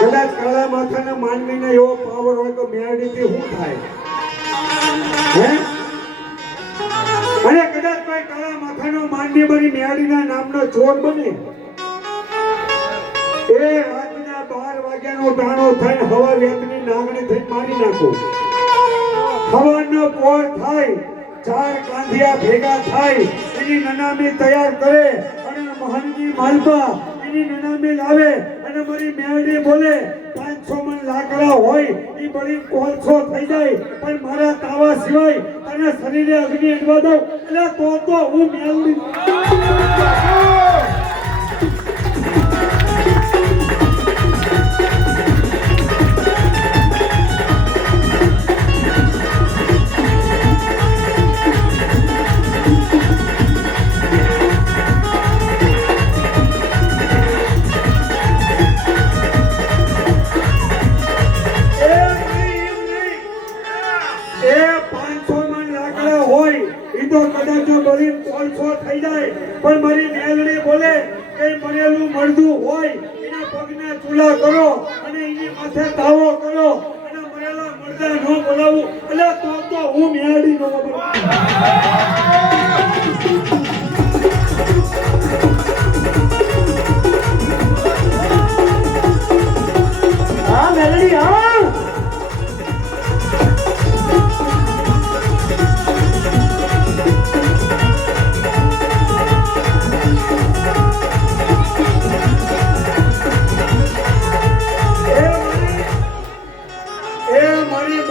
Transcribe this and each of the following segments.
કદાચ કાળા માથાના માનવીને એવો પાવર હોય તો મેરડીથી શું થાય? અને કદાચ કોઈ કાળા માથાનો માનવી બની મેરડીના નામનો ચોર બને? એ આજના બાર વાગ્યાનો ટાણો થઈને હવા વેતની નાગણી થઈ મારી નાખો. હવાનો પોર થાય, ચાર કાંધિયા ભેગા થાય, એની નનામી તૈયાર કરે અને મહાનગી માલપા એની નનામી લાવે અને મારી મેરડી બોલે, પાંચસો મણ લાકડા હોય એ બળી કોલસો થઈ જાય, પણ મારા તાવા સિવાય તને શરીરે અગ્નિ અડવા દઉં. એટલે તો તો હું મેલડી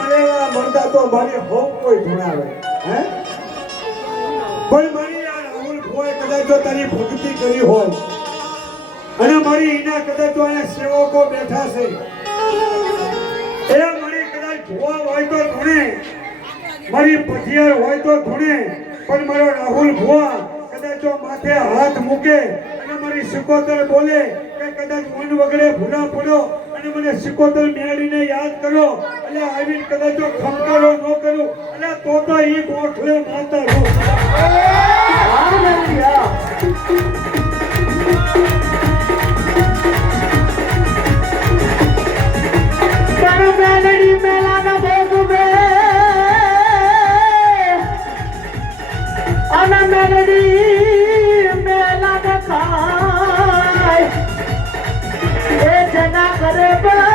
મરેલા મરદા તો મારી હોપ કોઈ ધૂણાવે, હે? પણ મારી આ રાહુલ કદાચ જો તારી ભક્તિ કરી હોય, અને મારી એના કદાચ જો અહીંયા સેવકો બેઠા છે, એ મારી કદાચ ભુવા હોય તો ધૂણે, મારી પથિયાર હોય તો ધૂણે, પણ મારો રાહુલ ભુવા કદાચ જો માથે હાથ મૂકે અને મારી સિકોતર બોલે કે કદાચ મન વગડે ભૂલા પડો અને મને સિકોતર મેળીને યાદ કરો. એટલે આવીને કદાચ ખમકારો ન કરું. એટલે તો તો ઈ ગોઠવે માતા રૂપ હા મેલડી હા જના કરે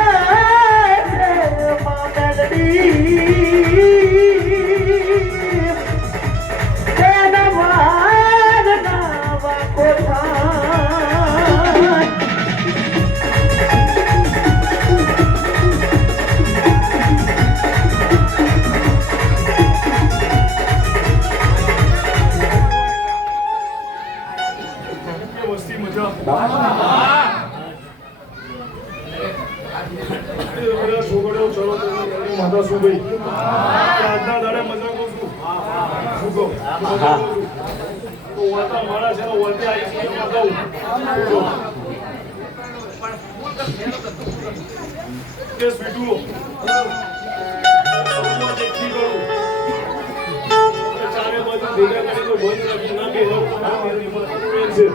બેહો તો ના બેહો એમાં પ્રેમ છે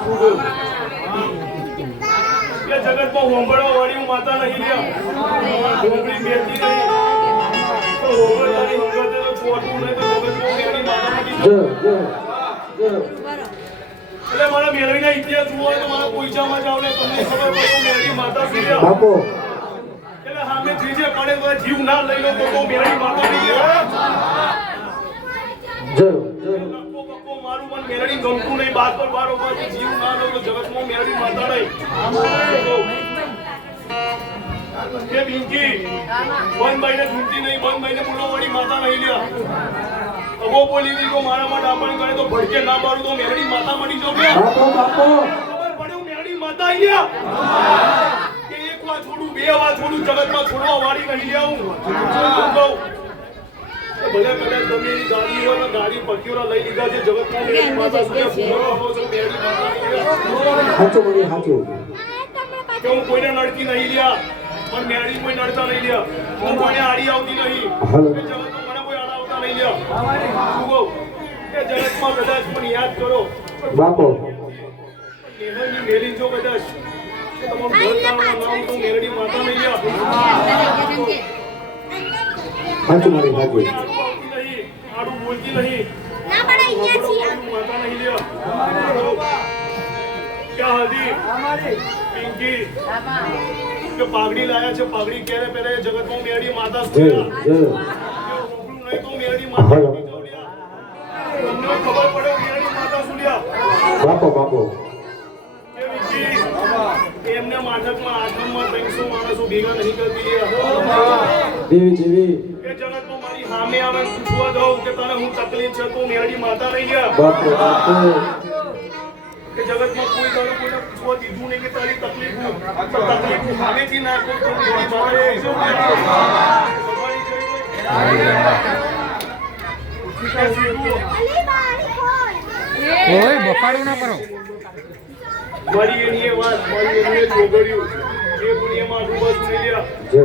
શું કહું? કે જગતમાં હોંભળવા વાળી માતા નહીં એટલે મારા મેળવીના ઇતિહાસ હોય તો મારા પોઈચામાં જાવ ને તમને ખબર પડે હું માતા. એટલે સામે ત્રીજે પડે તો જીવ ના લઈ લો તો મેળવી માતા નહીં લ્યા. જો જો લખો બખો મારું પણ મેળવી ગમતું નહીં બાદ પર બાર ઊભા. જીવ ના લો જગતમાં મેરડી માતા નહીં. કે બિંકી બંધ મહિને ઢૂંઢતી નહીં બંધ ભાઈને બોલાવવાની માતા નહીં લ્યા. અગો બોલી દીધો મારા માટે આપણે કરે તો ભડકે ના પાડું તો મેરડી માતા મળી જો ખબર પડ્યું મેરડી માતા અહીંયા કે એક વાર છોડું બે વાર છોડું જગતમાં છોડવા વાળી નહીં લ્યા હું. ભલે કદાચ તમે એની ગાડી હોય ગાડી પકીઓરા લઈ લીધા છે જગતમાં મેરી માતા સુધી ફૂલો હો છો મેરી માતા હાચો મને હાચો. કે હું કોઈને નડતી નહીં લ્યા પણ મેરી કોઈ નડતા નહીં લ્યા. હું કોઈને આડી આવતી નહીં. હાલો. કે જગતમાં મને કોઈ આડા આવતા નહીં લ્યા. કહું કે જગતમાં કદાચ પણ યાદ કરો. બાપો. મેલની મેલી જો કદાચ તમારું ઘર તારવાનું નામ તો મેરડી માતા નહીં લ્યા. સાચું મારી સાચું કોઈને આડું આવતી નહીં, આડું બોલતી નહીં. ના પણ અહીંયા છીએ માતા નહીં લ્યા. ક્યાં હતી? પિંકી. કે પાઘડી લાયા છે પાઘડી ક્યારે પહેરે જગત જગતમાં મેરડી માતા કે નહીં તો મેરડી માતા. તમને ખબર પડે મેળી માતા શું લ્યા બાપો બાપો એમને માથકમાં આશ્રમમાં ત્રણસો માણસો ભેગા નહીં કરતી દેવી દેવી સામે આવે પૂછવા દઉં કે તને હું તકલીફ છે તો મેળી માતા રહી ગયા? બાપો બાપો કે જગતમાં કોઈ તારું કોઈને પૂછવા દીધું નહીં કે તારી તકલીફ હું તો તકલીફ હું સામેથી ના કોઈ તો મેરડી માતા રહી કોણ ઓય બફાડું ના કરો. મારી એની એ વાત મારી એની એ ચોગડિયું જે દુનિયામાં લ્યા જય.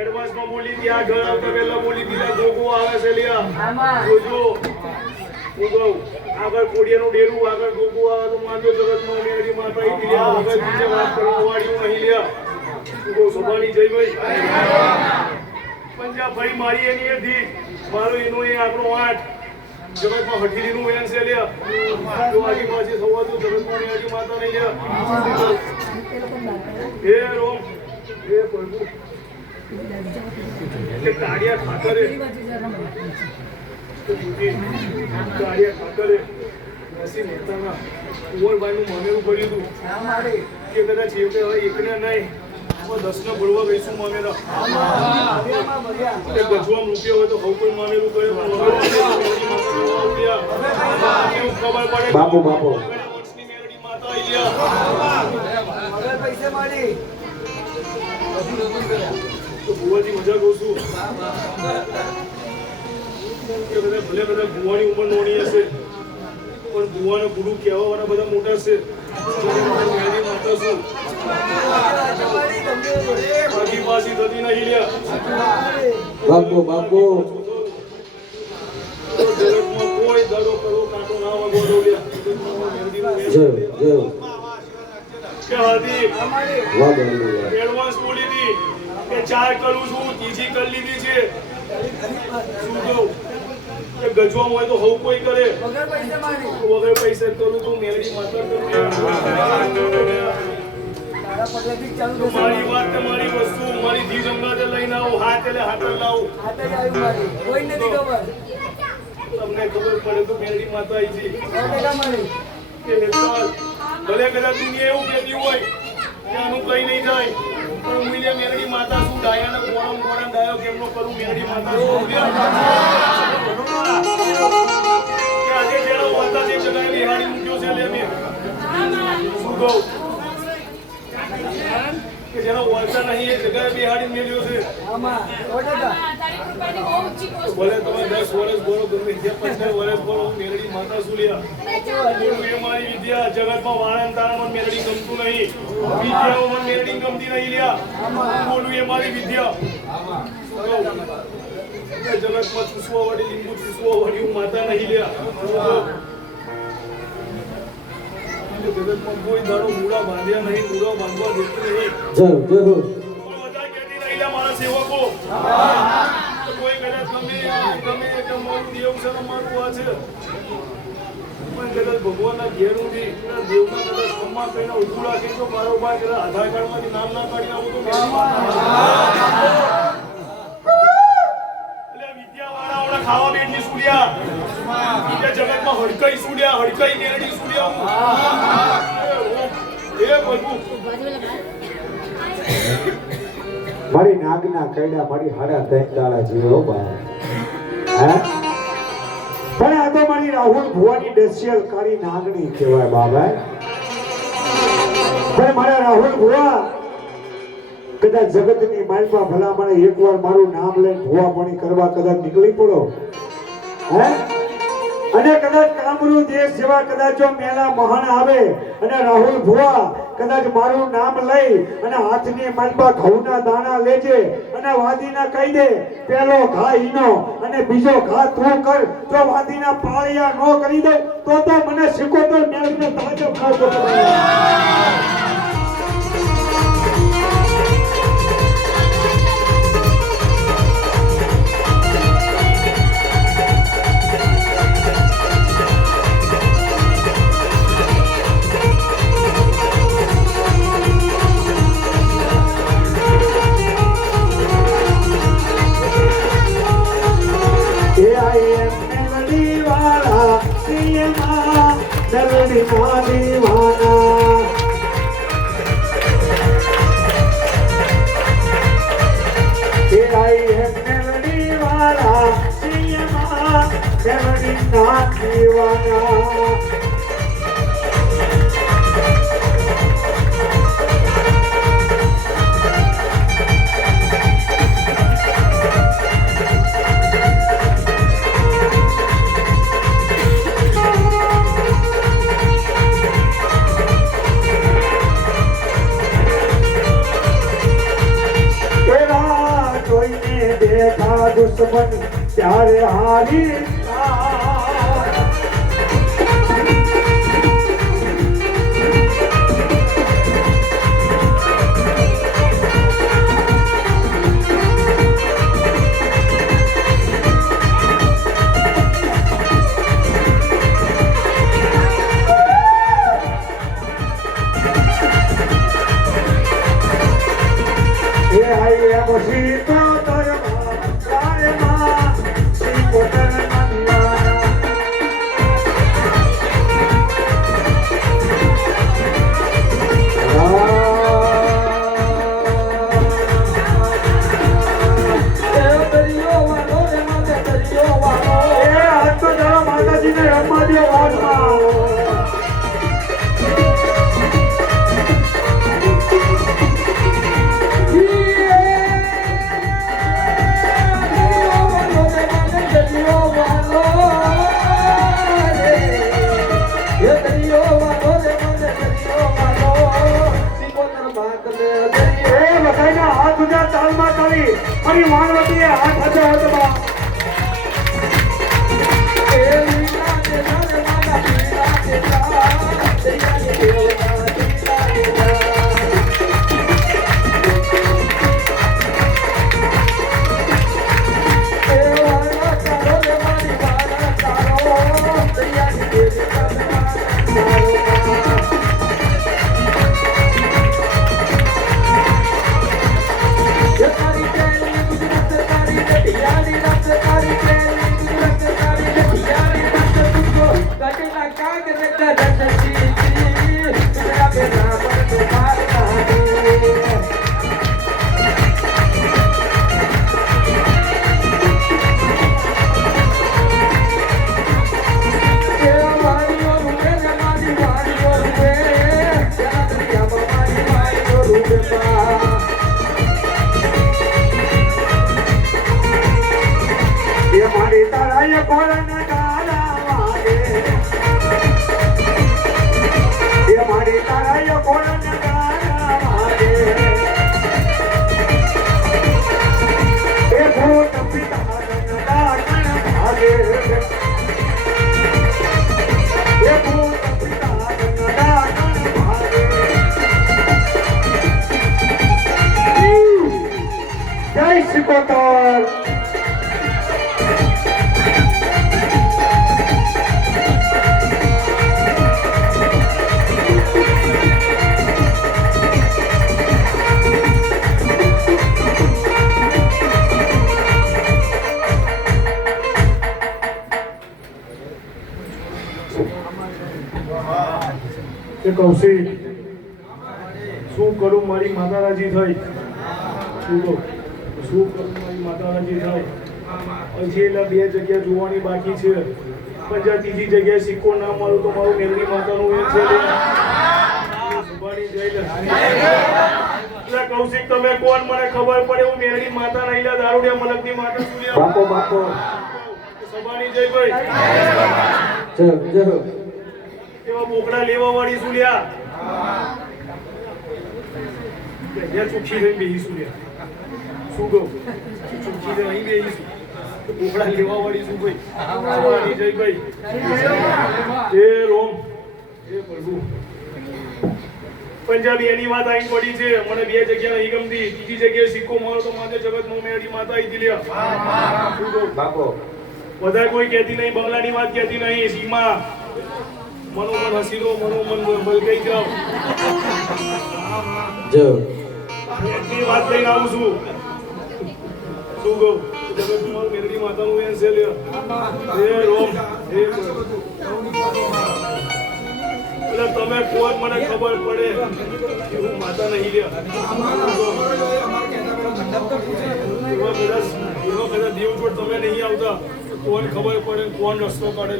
એડવાન્સમાં આ ઘર આવતા પહેલા બોલી દીધા ગોગો આવે છે લ્યા. જોજો. કહું આગળ કોડિયાનું ડેરું આગળ ગોગો આવે તો માનજો જગતમાં મેરી માતા ઈ લ્યા આગળ બીજે વાત કરવા વાળ્યું નહીં લ્યા. કહું સભાની જય ભાઈ. પંજાબ ભાઈ મારી એની એ ધી મારો એનો એ આપણો આઠ. જગતમાં હઠીલીનું વેન છે લ્યા. જો આજી પાછી થવા તો જગતમાં માતા નહીં લ્યા. હે રોમ. હે પ્રભુ. નરસિંહ મહેતાના કુંવરબાઈનું મામેરું કર્યું હતું કે કદાચ એ કે હવે એકને નહીં દસને બળવા ગઈશું મામેરા ગજવા ગજવામાં હોય તો હવ કોઈ મામેરું કરે પણ મામેરું કેવું ખબર પડે બાપુ, બાપુ. આઈ ગયા. તો બુવાજી મજા કહું છું. કે બધા ભલે બધા બુવાની ઉંમર નોણી હશે પણ બુવાને ગુરુ કહેવાવાળા બધા મોટા છે. બાપો બાપો. કોઈ દાડો કરો કાંટો ના વેર જય જય. કે વાહ એડવાન્સ બોલી કે ચાર કરું છું ત્રીજી કરી લીધી છે. શું કહું? કે ગજવામાં હોય તો હવ કોઈ કરે. વગર પૈસા કરું તો કરું. મારી વાત મારી વસ્તુ મારી ધીજ જંગાતે લઈને આવો હાથ એટલે હાથ લાવો. તમને ખબર પડે તો મેરડી માતા આવી ભલે કદાચ દુનિયા એવું કહેતી હોય કે આનું કઈ નહીં થાય. હું મેરડી માતા શું ડાયાને ગોળમ ગોળમ ડાયો કેમનો કરું મેરડી માતા? શું કે આજે જેનો વાતા તે જગાએ નિહાળી મૂક્યો છે લે મેં શું કહું? કે જેનો વાંચા નહીં એ જગ્યાએ બિહાડી મેળ્યો છે. ભલે તમે દસ વર્ષ બોલો ગમે જે પંદર વર્ષ બોલો હું મેરડી માતા સુલિયા લ્યા. મારી વિદ્યા જગતમાં વાળન તારામાં મેળડી ગમતું નહીં. વિદ્યાઓમાં મેળડી ગમતી નહીં રહ્યા હું બોલું એ મારી વિદ્યા. જગતમાં ચૂસવા વાળી લીંબુ ચૂસવા વાળી હું માતા નહીં લ્યા. જગતમાં કોઈ દાડો મૂળા બાંધ્યા નહીં મૂળા બાંધવા દેતું મારા કોઈ કદાચ ગમે ગમે મારું દેવ છે ને મારું આ છે. પણ કદાચ ભગવાનના ઘેર ઊંધી કદાચ દેવના કદાચ ખમ્મા કહીને ઊભું રાખી તો બારોબાર કદાચ આધાર કાર્ડમાંથી નામ ના કાઢી આવું તો ખાવા બેઠી સુડ્યા બીજા જગતમાં હડકાઈ સુડ્યા હડકાઈ મેરડી સુડ્યા એ પ્રભુ મારી નાગના કૈડા મારી હાડા ત્રણ દાડા જીવે બા પણ આ તો મારી રાહુલ ભુવાની ડેસિયલ કાળી નાગણી કહેવાય બાબા પણ મારા રાહુલ ભુવા કદાચ જગતની માલમાં ભલામણે એકવાર મારું નામ લઈને પાણી કરવા કદાચ નીકળી પડો. હે? અને કદાચ ડામરુ દેશ જેવા કદાચ જો મેલા મહાન આવે અને રાહુલ ભુવા કદાચ મારું નામ લઈ અને હાથની માલપા ઘઉંના દાણા લેજે અને વાદીના કહી દે, પેલો ઘા ઈનો અને બીજો ઘા તું કર. તો વાદીના પાળિયા નો કરી દે તો તો મને સિકોતર મેળવીને તાજો ખાજો જોઈને દેખા દુશ્મન ત્યારે હારી Rock and make that, that, that, Kaushik શું કરું? મારી માતા રાજી થઈ શું શું કરું? મારી માતા રાજી થઈ હજી એટલે બે જગ્યા જોવાની બાકી છે. પણ જ્યાં ત્રીજી જગ્યાએ સિક્કો ના મળું તો મારું મેલની માતાનું એ છે એટલે કૌશિક તમે કોણ? મને ખબર પડે હું મેલડી માતા નહીં લે દારૂડિયા મલકની માતા લે? બાપો બાપો. સભાની જય ભાઈ. જય જય બોકડા લેવા વાળી શું લ્યા. અહીંયા ચોખ્ખી રહીને બેહીશું લ્યા. શું કહું? ચોખ્ખી રહીને અહીં બેહીશું બોકડા લેવા વાળી શું ભાઈ. સવારની જય ભાઈ એ રોમ. એ પ્રભુ. પંજાબી એની વાત આવી પડી છે. મને બે જગ્યા નહીં ગમતી. બીજી જગ્યાએ સિક્કો મારો તો માથે જગત મેળી માતા આઈ લ્યા. શું કહું? બાપો વધારે કોઈ કહેતી નહીં બંગલાની વાત કહેતી નહીં. સીમા. મનોમન હસી લો મનોમન બલકાઈ જાઓ જય એટલી વાત લઈને આવું છું. શું કહું? જગતમાં મેરડી માતાનું વેન છે લે હે રોમ હે એટલે તમે કોઈ મને ખબર પડે કે હું માતા નહીં લ્યો. એવા કદાચ એવા કદાચ દેવ જોડ તમે નહીં આવતા. કોણ ખબર પડે કોણ રસ્તો કાઢે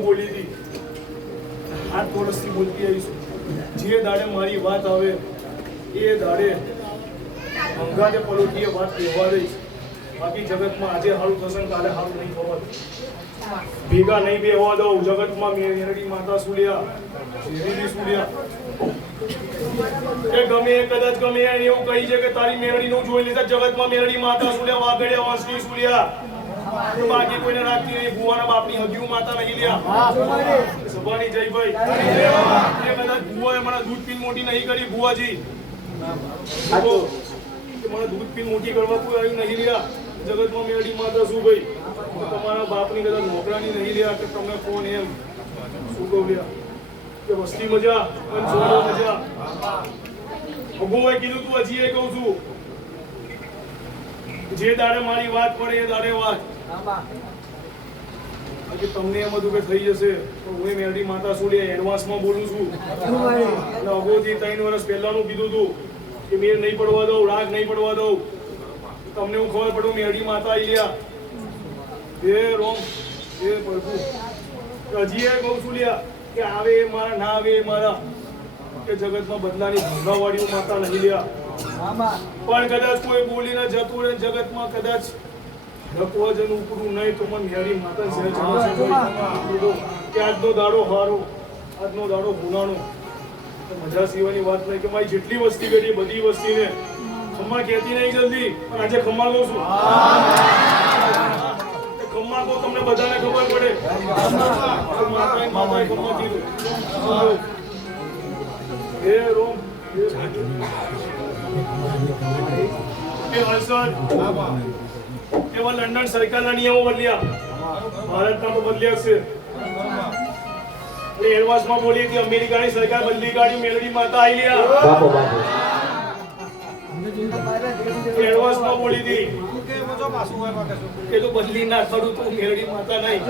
બોલી આઠ વર્ષથી બોલતી આવીશું જે દાડે મારી વાત આવે એ દાડે અંગાતે એ વાત કહેવા દઈશ બાકી જગતમાં આજે સારું થશે ને કાલે સારું નહીં થવા ભેગા નહીં બેહવા દઉં. જગતમાં મેરડી માતા સુલ્યા શેરીની સુલ્યા એ ગમે કદાચ ગમે એને એવું કહી છે કે તારી મેરડી નું જોઈ લીધા જગતમાં મેરડી માતા સુલ્યા વાગડ્યા વાંસની સુલ્યા. બાકી કોઈને રાખતી નહીં, ભુવાના બાપની હગીયું માતા નહીં સભાની જય ભાઈ. એ કદાચ ભુવાએ મને દૂધ પીન મોટી નહીં કરી, ભુવાજી. મને દૂધ પીન મોટી કરવા કોઈ આવ્યું નહીં લ્યા. જગતમાં મેરડી માતા શું ભાઈ? તમારા બાપની કદાચ નોકરાની નહીં લ્યા કે તમે કોણ એમ. શું કહું લ્યા? કે વસ્તી મજા અને છોડો મજા. ભગવાએ કીધું તું હજી એ કહું છું. જે દાડે મારી વાત પડે એ દાડે વાત. આજે તમને એમ હતું કે થઈ જશે તો હું એમ મેરડી માતા સુડી એડવાન્સમાં બોલું છું. અને અગોથી ત્રણ વર્ષ પહેલાનું કીધું હતું કે મેર નહીં પડવા દઉં રાગ નહીં પડવા દઉં. તમને હું ખબર પડું મેરડી માતા આવી ગયા. હે રોમ હે પ્રભુ. હજી એ કહું છું લ્યા કે આવે મારા, ના આવે મારા. કે જગતમાં બદલાની ભંગાવાળીઓ માતા નહીં લ્યા. પણ કદાચ કોઈ બોલીને જતું રહે જગતમાં કદાચ લખવાજન ઉપરું નહીં તો મને મેરી માતા સહેજ કે આજનો દાડો હારો, આજનો દાડો ભૂલાણો. મજા સિવાયની વાત નહીં કે મારી જેટલી વસ્તી કરી બધી વસ્તીને ખમ્મા કહેતી નહીં જલ્દી, પણ આજે ખમ્મા લઉં છું. ખમ્મા તો તમને બધાને ખબર પડે. માતાએ માતાએ ખમ્મા કીધું હે રોમ. લંડન સરકારના નિયમો બદલ્યા. ભારતના તો બદલ્યા છે. એટલે એડવાન્સમાં બોલીએ કે અમેરિકાની સરકાર બદલી કાઢી મેલડી માતા આવી ગયા એડવાન્સમાં બોલી હતી. કે તો બદલી ના કરું તું મેળવી માતા નહીં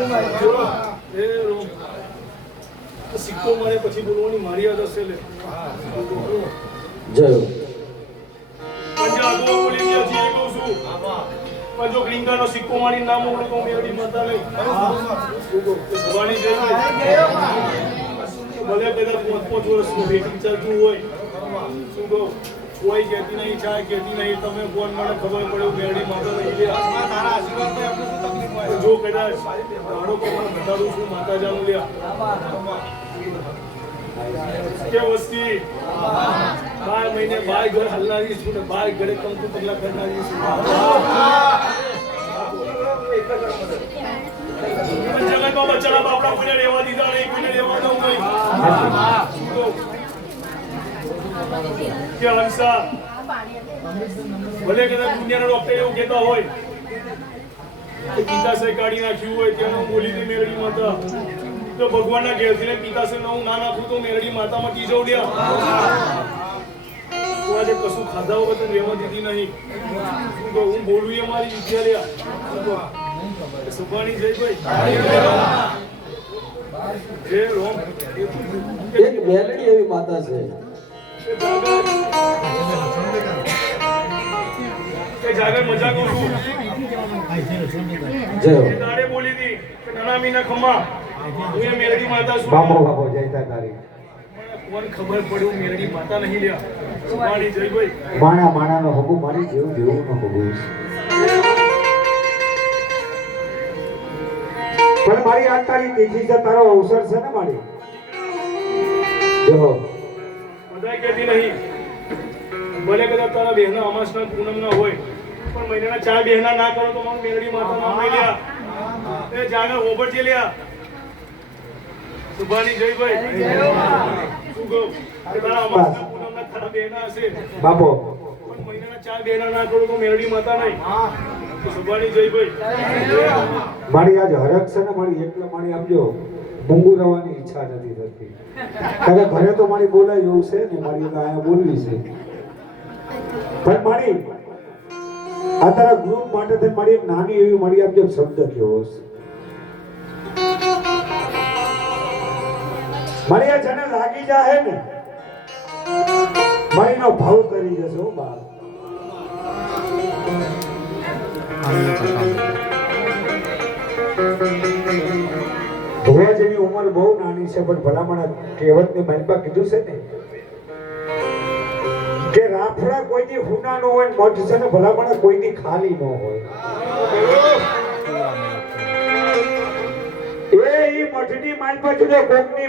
સિક્કો મળે પછી બોલવાની મારી યાદ હશે લે. જય. પંજાબ બોલી ગયા છે કહું છું. પણ જો ગ્રીંગાનો સિક્કો મારી ના મોકલું તો મેલડી માતા નહીં જય ભલે પેલા પાંચ પાંચ વર્ષનું વેટિંગ ચાલતું હોય. શું કહું? કોઈ કહેતી નહીં ચા કહેતી નહીં તમે કોણ મને ખબર પડે મેરડી માતા નહીં લ્યા જો કદાચ કે મને બતાડું છું માતા જાનું લ્યા. કે વસ્તી? બાર મહિને બાર ઘર હલનારી છું ને બાર ઘરે કંકુ પગલા કરનારી છું. પણ જગતમાં બચારા બાપડા કોઈને રહેવા દીધા નહીં કોઈને રહેવા દઉં નહીં. ભલે કદાચ દુનિયાના ડોક્ટર એવું કહેતા હોય, કે પિતાશ્રી કાઢી નાખ્યું હોય તેનો બોલી દે મેરડી માતા. તો ભગવાનના ઘેરથી પિતાશ્રી હું ના નાખું તો મેળવી માતામાં તીજો ઉડ્યા. આજે કશું ખાધા હોય તો રહેવા દીધી નહીં. કહું હું બોલું એ મારી વિદ્યા રહ્યા. સુભાણી કહું? જય ભાઈ. હે રોમ એક મેલડી એવી માતા છે. ખબર પડ્યું મેરડી માતા નહીં લ્યા. સુભાની જઈ ભાઈ. માણા માણાનો હગું મારી જેવું જેવું નો હગું પણ મારી આ તારી છે તારો અવસર છે ને મારી? જો બધાય કહેતી નહીં ભલે કદાચ તારા બહેના અમાસના પૂનમના હોય પણ મહિનાના ચાર બહેના ના કરો તો માતા નામ લઈ લ્યા. એ ઓબટ છે લ્યા. સુભાની જયભાઈ શું કહું? તારા અમાસના પૂનમના તારા બહેના હશે. બાપો. પણ મહિનાના ચાર બહેના ના કરો તો મેરડી માતા નહીં. સુભાની જયભાઈ મારી આજ હરખ છે ને મારી એટલે મારી આપજો મૂંગું રહેવાની ઈચ્છા નથી થતી. કારણ ઘરે તો મારી બોલાય એવું છે ને, મારી અહીંયા બોલવી છે. પણ મારી આ તારા ગ્રુપ માટે તે મારી એક નાની એવી મારી આપજો શબ્દ કેવો છે. મારી આ જેને લાગી જાહે ને, મારીનો ભાવ કરી જશે હું બાપ. Thank જેવી ઉંમર બહુ નાની છે, પણ ભલામણ કહેવતની મહિમા કીધું છે ને, કે રાફડા કોઈની હુના નો હોય મઠ છે ને ભલામણ કોઈની ખાલી નો હોય. એ ઈ મઠની માલપા જુદો, કોકની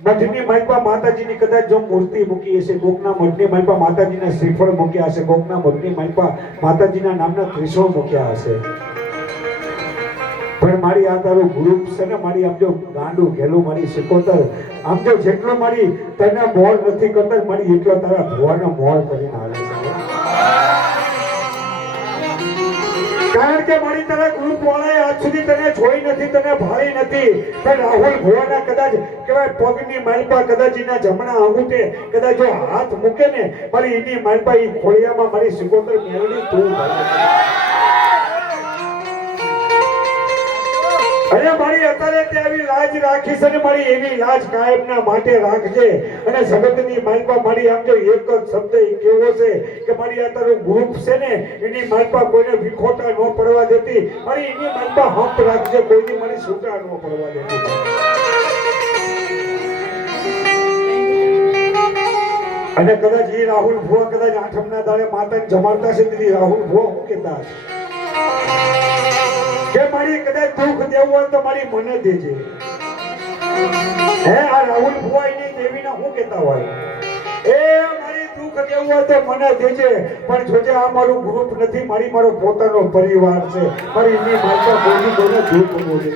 મઠની માલપા માતાજીની કદાચ જો મૂર્તિ મૂકી હશે, કોકના મઠની માલપા માતાજીના શ્રીફળ મૂક્યા હશે, કોકના મઠની માલપા માતાજીના નામના ત્રિશોળ મૂક્યા હશે. પણ મારી આ તારું ગ્રુપ છે ને, મારી આમ જો ગાંડું ઘેલું મારી સિકોતર, આમ જો જેટલો મારી તને મોર નથી કરતા, મારી એટલો તારા ભુવાનો મોર કરીને આવે છે. કારણ કે મારી તારા ગ્રુપ વાળાએ આજ સુધી તને જોઈ નથી, તને ભાળી નથી. પણ રાહુલ ભુવાના કદાચ કહેવાય, પગની માલપા કદાચ એના જમણા અંગૂઠે કદાચ જો હાથ મૂકે ને, મારી એની માલપા એ ખોળિયામાં મારી સિકોતર મેળવી તું. અને મારી અત્યારે તે આવી લાજ રાખીશ અને મારી એવી લાજ કાયમના માટે રાખજે. અને જગતની માલપા મારી આમ જો એક જ શબ્દ કેવો છે કે મારી અત્યારે ગ્રુપ છે ને, એની માલપા કોઈને વિખોટા ન પડવા દેતી. મારી એની માલપા હંપ રાખજે, કોઈની મારી છૂટા ન પડવા દેતી. અને કદાચ એ રાહુલ ભુવા કદાચ આઠમના દાડે માતાને જમાડતા છે રાહુલ ભુવા હું કહેતા કે મારી કદાચ દુઃખ દેવું હોય તો મારી મને દેજે. હે, આ રાહુલ ભુવાઈ ની દેવીના હું કેતા હોય? એ મારી દુઃખ દેવું હોય તો મને દેજે, પણ જોજે આ મારું ગ્રુપ નથી, મારી મારો પોતાનો પરિવાર છે. મારી એની માતા બોલી બોલે દુઃખ બોલે.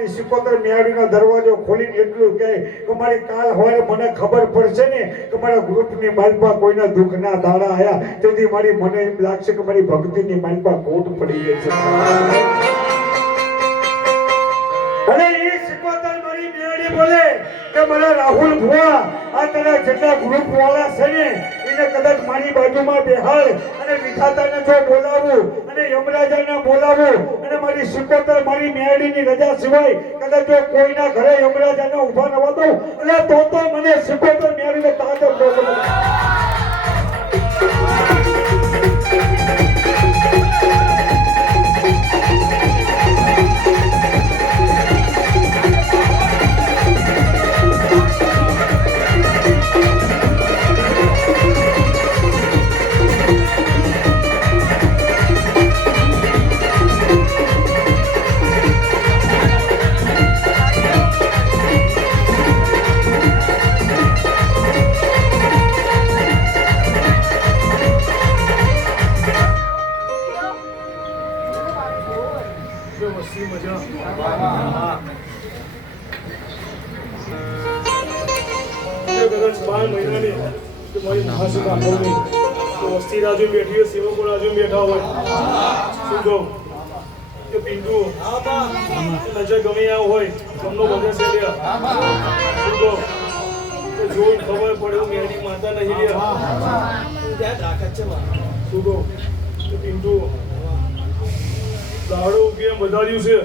મારી સિકોતર મેળવીનો દરવાજો ખોલીને એટલું કહે કે મારી કાલ સવારે મને ખબર પડશે ને કે મારા ગ્રુપની માલપા કોઈના દુઃખના દાડા આયા. તેથી મારી મને એમ લાગશે કે મારી ભક્તિની માલપા ખોટ પડી ગઈ છે. અને એ સિકોતર મારી મેળી બોલે કે મારા રાહુલ ભુવા, આ તારા જેટલા ગ્રુપ વાળા છે ને એને કદાચ મારી બાજુમાં બેહાડ અને વિધાતાને જો બોલાવું અને યમરાજાને બોલાવું અને મારી સિકોતર, મારી મેળીની રજા સિવાય કદાચ જો કોઈના ઘરે યમરાજાને ઊભા નવા દઉં એટલે તો તો મને સિકોતર મેળીને તાજો બોલો જો બાર મહિનાની મારી મહાસી કાપવની તો વસ્તી રાજુ બેઠી હોય, સેવકો રાજુ બેઠા હોય, શું કહું? કે પિંડુ નજર ગમે આ હોય તમને બધે છે શું કહું? તો જોઈ ખબર પડે હું મેરી માતા નહીં છે શું કહું? કે પિન્ટુ, દાડો ઉગી એમ વધાર્યું છે.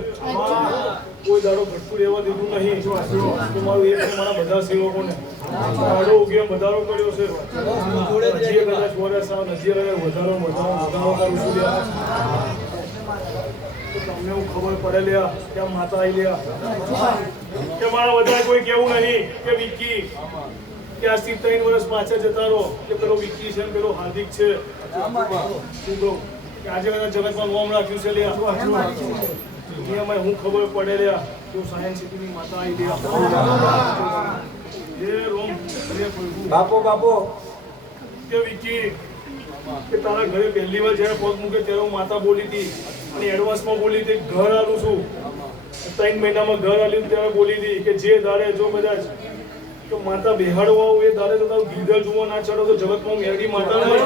કોઈ દાડો ભટકું રહેવા દીધું નહીં. તમારું મારું એક મારા બધા સેવકોને. કે મારા વધારે કોઈ કેવું નહીં કે વિકી કે સિત્તેર વર્ષ પાછળ જતા રહો, કે પેલો વિકી છે પેલો હાર્દિક છે. શું કહું? આજે બધા જગતમાં નોમ રાખ્યું છે દુનિયામાં હું ખબર પડે કે સાયન્સ સિટીની માતા આવી લ્યા. એ રોમ બાપો બાપો. કે વિકી કે તારા ઘરે પહેલી વાર જ્યારે પગ મૂકે ત્યારે હું માતા બોલી હતી. અને એડવાન્સમાં બોલી હતી ઘર આલું છું. ત્રણ મહિનામાં ઘર આલ્યું ત્યારે બોલી હતી કે જે દાડે જો કદાચ તો માતા બેહાડવા આવું એ દાડે તો તારું ગીધર જુઓ ના ચડો તો જગતમાં મેળી માતા નહીં.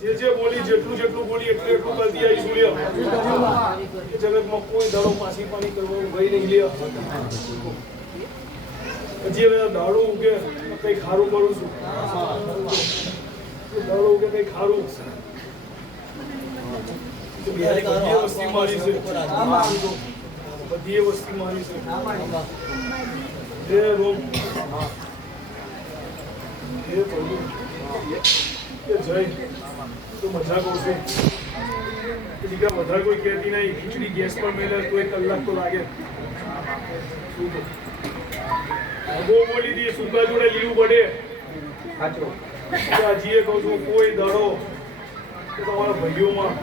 જે જે બોલી જેટલું જેટલું બોલી એટલું એટલું કરતી આવી સૂર્ય કે જગતમાં કોઈ દાડો પાછી પાણી કરવાનું ભય નહીં લે હજી હવે દાડો ઉગે કઈ ખારું કરું છું. દાડો ઉગે કઈ ખારું. બધી વસ્તી મારી છે. બધી વસ્તી મારી છે. હે રોમ હે. પ્રભુ જય. તો મજા કહું દીકરા વધારે કોઈ કહેતી નહીં. ખીચડી ગેસ પર મેલે તો એક કલાક તો લાગે? બહુ બોલી દી સુકા જોડે લીવું પડે. કે આ જીએ કહું છું કોઈ દડો તમારા ભાઈઓમાં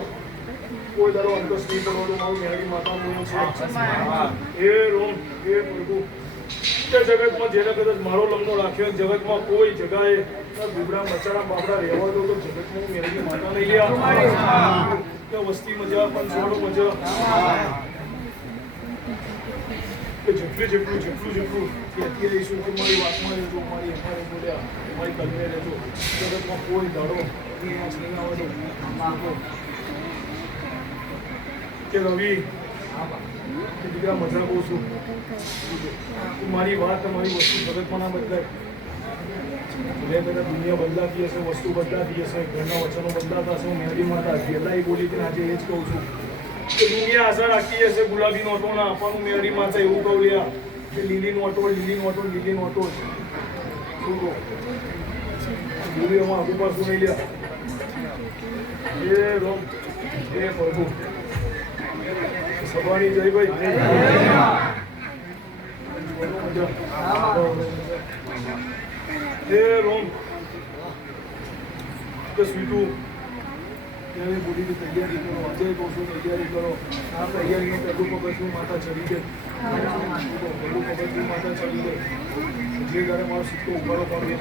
કોઈ દાડો અંકસ નહીં પડવાનો મારું મેળવી માતા હે રોમ એ પ્રભુ. કે જગતમાં જેને કદાચ મારો લગ્ન રાખ્યો જગતમાં કોઈ જગાએ ગુબડા મચાડા બાબડા રહેવા દો તો જગતમાં હું માતા લઈ લ્યા વસ્તી મજા પંચવાડો મજા. જેટલું જેટલું જેટલું જેટલું. કે અત્યારે ઈશ્વર કે મારી વાતમાં રહેજો, મારી અમારે બોલ્યા મારી કલમે રહેજો. જગતમાં કોઈ દાડો કે રવિ કે દીકરા, મજા બહુ છું. મારી વાત તમારી વસ્તુ જગતમાં ના બદલાય ભલે બધા દુનિયા બદલાતી હશે, વસ્તુ બદલાતી હશે, ઘરના વચનો બદલાતા હશે, હું મેરી માતા એ બોલી કે આજે એ જ કહું છું. કે દુનિયા આશા રાખતી હશે ગુલાબી નોટો ના આપવાનું મેરી માતા એવું કહું રહ્યા કે લીલી નોટો લીલી નોટો લીલી નોટો શું કહું? દુનિયામાં આગુ પાછું નહીં લ્યા. એ રોમ. એ પ્રભુ. સભાની જય ભાઈ. હે રોમ. કે સ્વીટુ. એની બોલીની તૈયારી કરો, અજય કહું તૈયારી કરો. આ તૈયારીનું પહેલું પગથિયું માતા ચડી છે પહેલું ચડી છે જે ગાડે મારો સિક્કો ઉભારો પણ એ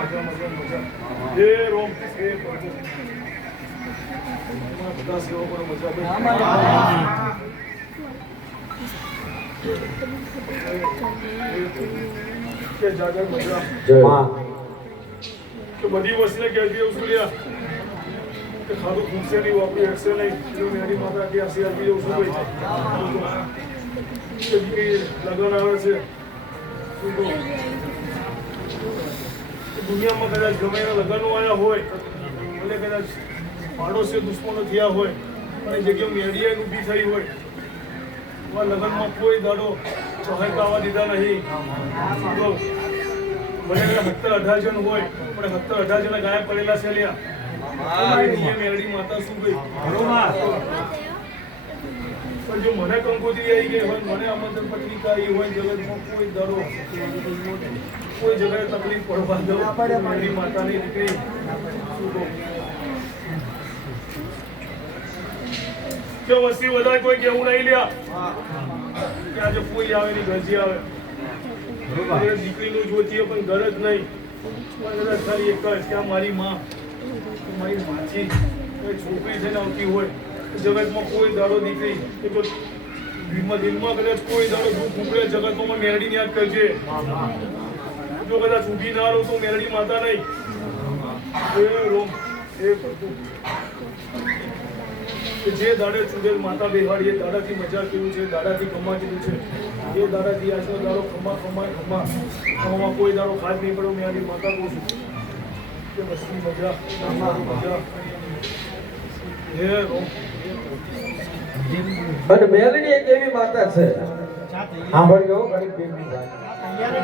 મજા મજા મજા. રોમ હે પ્રભુ. બધા સેવકો મજા કે જાગર મજા જય કે બધી વસ્તુને કહેતી હોઉં છું કે ખાધું ખૂટશે નહીં વાપરી હટશે નહીં. પેલું મેરી માતા કે હસી આપી દઉં છું ભાઈ. કે દીકરી લગ્ન આવે છે. દુનિયામાં કદાચ ગમે એના લગ્નો આવ્યા હોય એટલે કદાચ પાડોશીઓ દુશ્મનો થયા હોય પણ એ જગ્યાએ મેડિયા ઊભી થઈ હોય એવા લગ્નમાં કોઈ દાડો ચહેક આવવા દીધા નહીં. તો? ભલે સત્તર અઢાર જણ હોય પણ સત્તર અઢાર જણ ગાયબ પડેલા છે લ્યા. મેરડી માતા શું ગઈ પણ જો મને કંકોત્રી આવી ગઈ હોય મને આમંત્રણ પત્રિકા આવી હોય જગતમાં કોઈ દરો કોઈ જગ્યાએ તકલીફ પડવા દો મારી માતાની દીકરી શું કે વસ્તી વધારે કોઈ કેવું નહીં લ્યા. કે આજે કોઈ આવે ની ગરજી આવે. દીકરીનું જોતી પણ ઘર જ નહીં. કદાચ ખાલી એક જ કે મારી માં. મારી માછી કોઈ છોકરી છે ને આવતી હોય. જગતમાં કોઈ દાડો દીકરી. કે તો દિલમાં દિલમાં કદાચ કોઈ દાડો દુઃખ ઉભરે જગતમાં મેરડીને યાદ કરજે. જો કદાચ ઊભી ના રહો તો મેરડી માતા નહીં. એ રોમ. એ કે જે દાડે ચૂડેલ માતા બેહાડી એ દાડાથી મજા કેવું છે દાડાથી ખમા કેવું છે એ દાડાથી આજનો દાડો ખમા ખમા ખમા. ખમામાં કોઈ દાડો ખાસ નહીં પડ્યો મેં આજે માતા કહું છું. કે બસની મજા મજા. અને મેલડી એક એવી માતા છે. સાંભળજો ઘડી બેની વાત.